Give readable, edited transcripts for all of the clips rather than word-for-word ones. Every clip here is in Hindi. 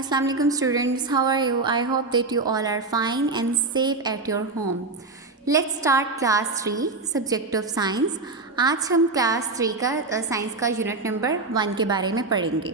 Assalamu alaikum students, how are you? I hope that you all are fine and safe at your home. Let's start class 3 subject of science. आज हम क्लास 3 का साइंस का यूनिट नंबर 1 के बारे में पढ़ेंगे.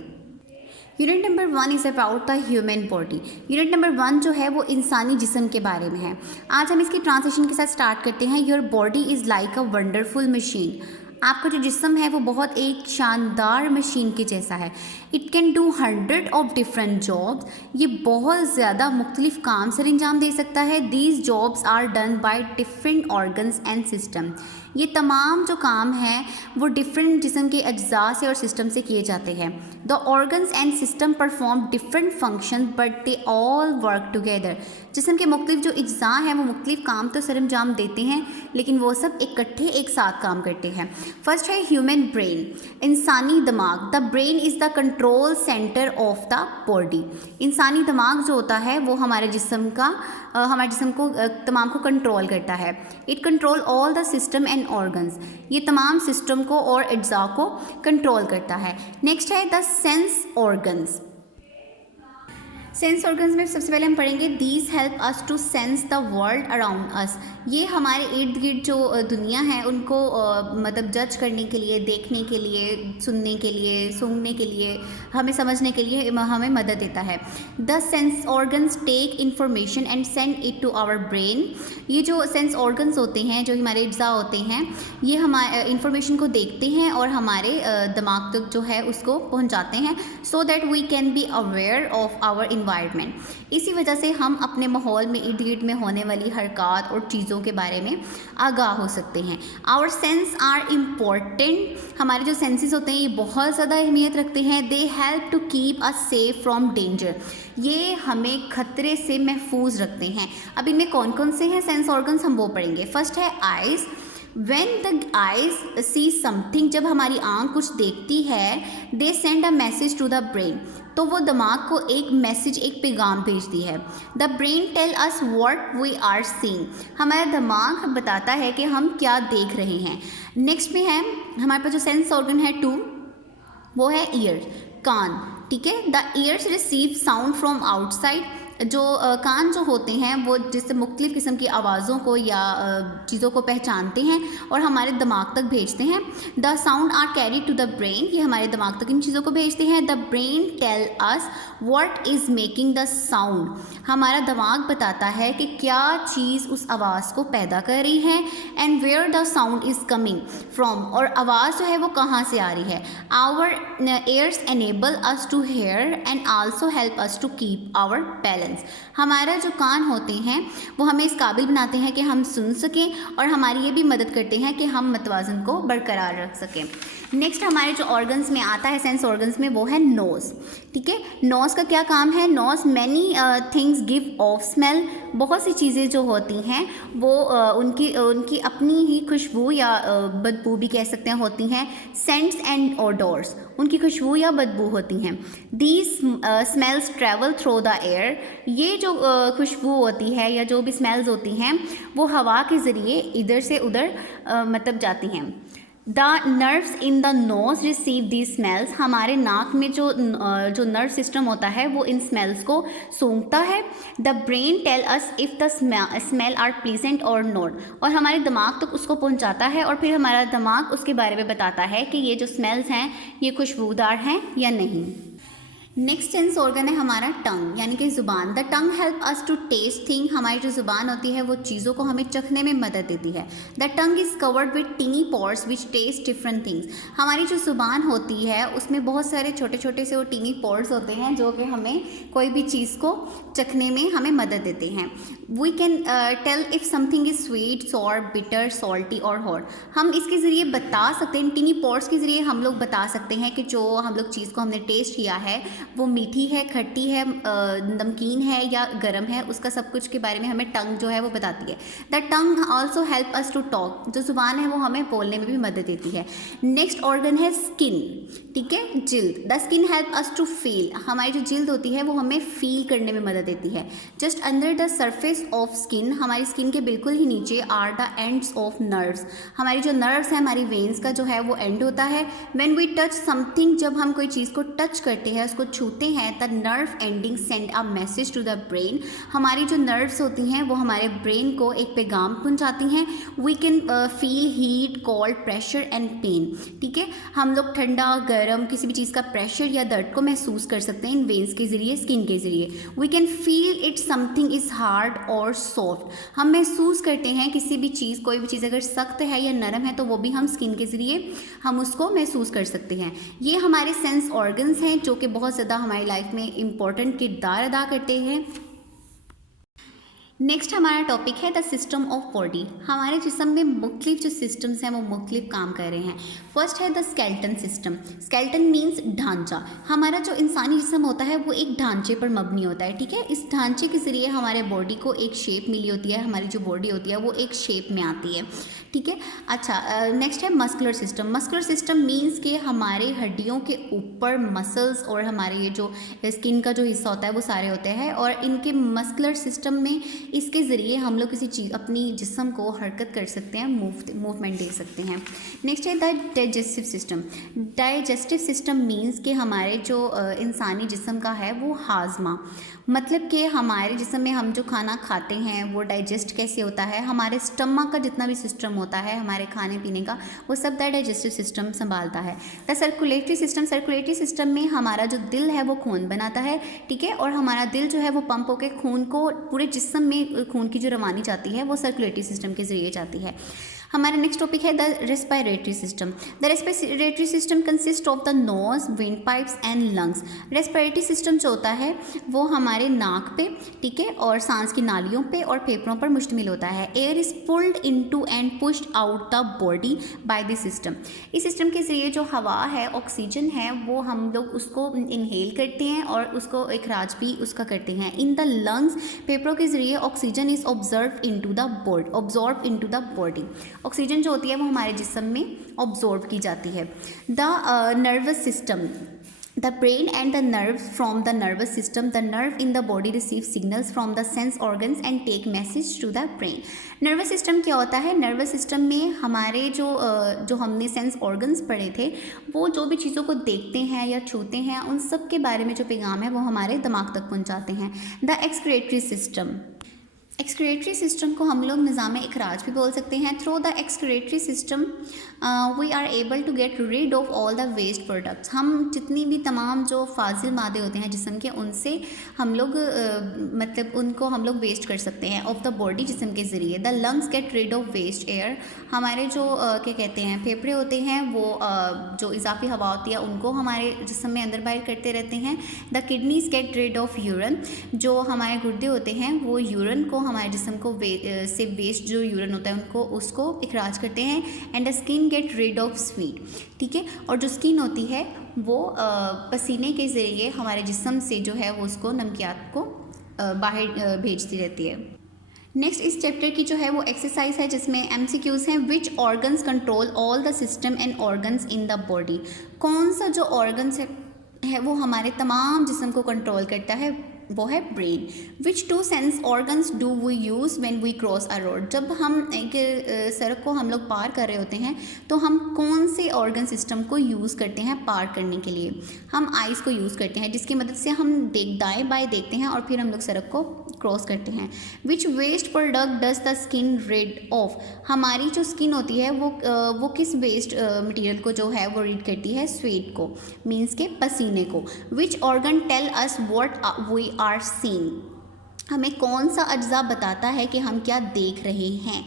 Unit number 1 is about the human body. Unit number 1 जो है वो इंसानी जिस्म के बारे में है. आज हम इसकी ट्रांसलेशन के साथ स्टार्ट करते हैं. Your body is like a wonderful machine. आपका जो जिस्म है वो बहुत एक शानदार मशीन के जैसा है. It can do 100 of different jobs. ये बहुत ज़्यादा मुख्तलिफ काम सर अंजाम दे सकता है. These jobs are done by different organs and system. ये तमाम जो काम हैं वो डिफरेंट जिस्म के अज्जा से और सिस्टम से किए जाते हैं. The organs and system perform different function but they all work together. जिस्म के मुख्तलिफ जो अज्जा हैं वो मुख्तलिफ काम तो सर अंजाम देते हैं लेकिन वो सब इकट्ठे एक साथ काम करते हैं. फर्स्ट है ह्यूमन ब्रेन, इंसानी दिमाग. The brain is the control centre of the body. इंसानी दिमाग जो होता है वो हमारे जिस्म को तमाम को कंट्रोल करता है. It control all the system and organs. ये तमाम सिस्टम को और अज्जा को कंट्रोल करता है. नेक्स्ट है the sense organs. Sense organs में सबसे पहले हम पढ़ेंगे these help us to sense the world around us. ये हमारे इर्द गिर्द जो दुनिया है उनको मतलब जज करने के लिए, देखने के लिए, सुनने के लिए, सूंघने के लिए, हमें समझने के लिए हमें मदद देता है. The sense organs take information and send it to our brain. ये जो सेंस ऑर्गन्स होते हैं, जो हमारे अज्जा होते हैं, ये हमारे इंफॉर्मेशन को देखते हैं और हमारे दिमाग तक जो है उसको पहुँचाते हैं so that we can be aware of our environment. इसी वजह से हम अपने माहौल में इर्द गिर्द में होने वाली हरकत और चीज़ों के बारे में आगाह हो सकते हैं. Our sense are important. हमारे जो सेंसेस होते हैं ये बहुत ज़्यादा अहमियत रखते हैं. They help to keep us safe from danger. ये हमें खतरे से महफूज रखते हैं. अब इनमें कौन कौन से हैं सेंस ऑर्गन्स हम वो पढ़ेंगे. फर्स्ट है eyes. When the eyes see something, जब हमारी आँख कुछ देखती है, they send a message to the brain. तो वो दिमाग को एक मैसेज, एक पैगाम भेजती है. The brain tell us what we are seeing. हमारा दिमाग बताता है कि हम क्या देख रहे हैं. नेक्स्ट में है हमारे पास जो सेंस ऑर्गन है 2, वो है ईयर, कान. ठीक है. The years receive sound from outside. जो कान जो होते हैं वो जिससे मुख्तलिफ़ किस्म की आवाज़ों को या चीज़ों को पहचानते हैं और हमारे दिमाग तक भेजते हैं. The sound are carry to the brain. ये हमारे दिमाग तक इन चीज़ों को भेजते हैं. The brain tell us what is making the sound. हमारा दिमाग बताता है कि क्या चीज़ उस आवाज़ को पैदा कर रही है. And where the sound is coming from. और आवाज़ जो है वो कहाँ से आ रही है. Our ears enable us to hear and also help us to keep our balance. हमारा जो कान होते हैं वो हमें इस काबिल बनाते हैं कि हम सुन सकें और हमारी ये भी मदद करते हैं कि हम मतवाजन को बरकरार रख सकें. नेक्स्ट हमारे जो ऑर्गन्स में आता है सेंस ऑर्गन्स में वो है नोज़. ठीक है. नोज़ का क्या काम है. Nose many things give off smell. बहुत सी चीज़ें जो होती हैं वो उनकी अपनी ही खुशबू या बदबू भी कह सकते हैं होती हैं. Scents and odours. उनकी खुशबू या बदबू होती हैं. These smells travel through the air. ये जो खुशबू होती है या जो भी स्मेल्स होती हैं वो हवा के ज़रिए इधर से उधर मतलब जाती हैं. The nerves in the nose receive the smells. हमारे नाक में जो नर्व सिस्टम होता है वो इन स्मेल्स को सूंघता है. The brain tell us if the smell are pleasant और नॉट. और हमारे दिमाग तक उसको पहुंचाता है और फिर हमारा दिमाग उसके बारे में बताता है कि ये जो स्मेल्स हैं ये खुशबूदार हैं या नहीं. नेक्स्ट सेंस ऑर्गन है हमारा टंग यानी कि ज़ुबान. The tongue help us to taste thing. हमारी जो ज़ुबान होती है वो चीज़ों को हमें चखने में मदद देती है. The tongue is covered with tiny pores which taste different things. हमारी जो ज़ुबान होती है उसमें बहुत सारे छोटे छोटे से वो टीनी पॉर्स होते हैं जो कि हमें कोई भी चीज़ को चखने में हमें मदद देते हैं. We can tell if something is sweet, sour, bitter, salty और हॉट. हम इसके ज़रिए बता सकते हैं, टीनी पॉर्स के ज़रिए हम लोग बता सकते हैं कि जो हम लोग चीज़ को हमने टेस्ट किया है वो मीठी है, खट्टी है, नमकीन है या गर्म है. उसका सब कुछ के बारे में हमें टंग जो है वो बताती है. The tongue also help us to talk. जो ज़ुबान है वो हमें बोलने में भी मदद देती है. नेक्स्ट ऑर्गन है स्किन. ठीक है. जिल्द. The skin help us to feel. हमारी जो जिल्द होती है वो हमें फील करने में मदद देती है. Just under the surface of skin. हमारी स्किन के बिल्कुल ही नीचे are the ends of nerves. हमारी जो नर्व्स हैं, हमारी वेन्स का जो है वो एंड होता है. When we touch something. जब हम कोई चीज़ को टच करते हैं, उसको छूते हैं the nerve ending send a message to the brain, हमारी जो नर्व्स होती हैं वो हमारे ब्रेन को एक पैगाम पहुंचाती हैं। We can feel heat, cold, pressure and pain, ठीक है, हम लोग ठंडा गर्म किसी भी चीज़ का प्रेशर या दर्द को महसूस कर सकते हैं इन वेन्स के ज़रिए, स्किन के ज़रिए। We can feel it something is hard और सॉफ्ट, हम महसूस करते हैं किसी भी चीज़, कोई भी चीज़ अगर सख्त है या नरम है तो वो भी हम स्किन के ज़रिए हम उसको महसूस कर सकते हैं। ये हमारे सेंस ऑर्गन्स हैं जो कि बहुत ज़्यादा हमारी लाइफ में इम्पॉर्टेंट किरदार अदा करते हैं। नेक्स्ट हमारा टॉपिक है द सिस्टम ऑफ बॉडी। हमारे जिस्म में मुख्तलिफ जो सिस्टम्स हैं वो मुख्तलिफ काम कर रहे हैं। फर्स्ट है the skeleton system. Skeleton means ढांचा। हमारा जो इंसानी जिस्म होता है वो एक ढांचे पर मबनी होता है, ठीक है, इस ढांचे के ज़रिए हमारे बॉडी को एक शेप मिली होती है, हमारी जो बॉडी होती है वो एक शेप में आती है, ठीक है। अच्छा, नेक्स्ट है muscular system. Muscular system means कि हमारे हड्डियों के ऊपर मसल्स और हमारे ये जो स्किन का जो हिस्सा होता है वो सारे होते हैं, और इनके मस्कुलर सिस्टम में इसके ज़रिए हम लोग किसी चीज़ अपनी जिस्म को हरकत कर सकते हैं, मूवमेंट दे सकते हैं। नेक्स्ट है the digestive system. Digestive system means कि हमारे जो इंसानी जिस्म का है वो हाजमा, मतलब कि हमारे जिस्म में हम जो खाना खाते हैं वो डाइजेस्ट कैसे होता है, हमारे स्टमक का जितना भी सिस्टम होता है हमारे खाने पीने का वो सब द डाइजेस्टिव सिस्टम संभालता है। The circulatory system. Circulatory system में हमारा जो दिल है वो खून बनाता है, ठीक है, और हमारा दिल जो है वो पंप होकर खून को पूरे जिस्म में खून की जो रवानी जाती है वो सर्कुलेटरी सिस्टम के ज़रिए जाती है। हमारा नेक्स्ट टॉपिक है the respiratory system. The respiratory system consist of the nose, wind pipes and lungs. Respiratory system जो होता है वो हमारे नाक पे, ठीक है, और सांस की नालियों पे और फेफड़ों पर मुश्तमिल होता है। Air is pulled into and pushed out the body by this system. इस सिस्टम के ज़रिए जो हवा है, ऑक्सीजन है, वो हम लोग उसको इनहेल करते हैं और उसको इखराज भी उसका करते हैं। इन द लंग्स, फेफड़ों के ज़रिए oxygen is observe into the body. Oxygen जो होती है वो हमारे जिस्म में ऑब्जॉर्ब की जाती है। The nervous system. The brain and the nerve from the nervous system. The nerve in the body receive signals from the sense organs and take message to the brain. Nervous system क्या होता है? नर्वस सिस्टम में हमारे जो हमने सेंस ऑर्गन्स पढ़े थे वो जो भी चीज़ों को देखते हैं या छूते हैं उन सब के बारे में जो पैगाम है वो हमारे दिमाग तक पहुँचाते हैं। The excretory system. Excretory system को हम लोग निज़ाम इखराज भी बोल सकते हैं। Through the excretory system we are able to get rid of all the waste products. हम जितनी भी तमाम जो फाजिल मादे होते हैं जिस्म के उनसे हम लोग मतलब उनको हम लोग वेस्ट कर सकते हैं ऑफ द बॉडी जिस्म के ज़रिए। The lungs get rid of waste air. हमारे जो क्या कहते हैं फेफड़े होते हैं वो जो इजाफी हवा होती है उनको हमारे जिस्म में अंदर बाहर करते रहते हैं। The kidneys get rid of urine. जो हमारे गुर्दे होते हैं वो यूरन को हमारे जिस्म को से वेस्ट जो यूरन होता है उनको उसको इखराज करते हैं। And the skin get rid of sweat, ठीक है, और जो स्किन होती है वो पसीने के ज़रिए हमारे जिस्म से जो है वो उसको नमकियात को बाहर भेजती रहती है। नेक्स्ट इस चैप्टर की जो है वो एक्सरसाइज है जिसमें MCQs हैं। Which organs control all the system and organs in the body. कौन सा जो ऑर्गन्स है वो हमारे तमाम जिस्म को कंट्रोल करता है, वो है brain. Which two sense organs do we use when we cross a road. जब हम एक सड़क को हम लोग पार कर रहे होते हैं तो हम कौन से ऑर्गन सिस्टम को यूज़ करते हैं पार करने के लिए? हम आइज़ को यूज़ करते हैं जिसकी मदद से हम दाएं बाएं देखते हैं और फिर हम लोग सड़क को क्रॉस करते हैं। Which waste product does the skin rid of. हमारी जो स्किन होती है वो किस वेस्ट मटेरियल को जो है वो रीड करती है? स्वेट को, मीन्स के पसीने को। Which organ tell us what we are seeing. हमें कौन सा अज्जा बताता है कि हम क्या देख रहे हैं?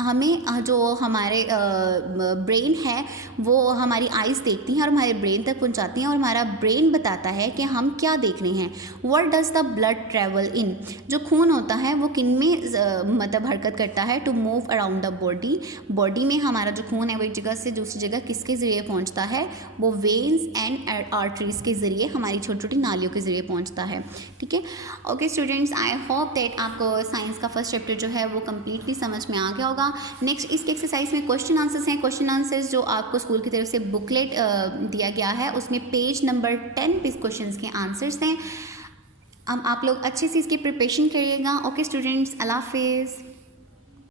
हमें जो हमारे ब्रेन है वो हमारी आइज़ देखती हैं और हमारे ब्रेन तक पहुंचाती हैं और हमारा ब्रेन बताता है कि हम क्या देख रहे हैं। What does the blood travel in. जो खून होता है वो किन में मतलब हरकत करता है? To move around the body. Body में हमारा जो खून है वो एक जगह से दूसरी जगह किसके ज़रिए पहुँचता है? वो वेन्स एंड आर्टरीज़ के ज़रिए, हमारी छोटी छोटी नालियों के ज़रिए पहुँचता है, ठीक है। Okay students, I hope that आपको साइंस का फर्स्ट चैप्टर जो है वो कम्प्लीटली समझ में आ गया होगा। नेक्स्ट इसके एक्सरसाइज में क्वेश्चन आंसर्स हैं। क्वेश्चन आंसर्स जो आपको स्कूल की तरफ से बुकलेट दिया गया है उसमें पेज नंबर 10 पे क्वेश्चंस के आंसर्स हैं। आप लोग अच्छे से इसकी प्रिपरेशन करिएगा। ओके स्टूडेंट्स, अल्लाह हाफिज़।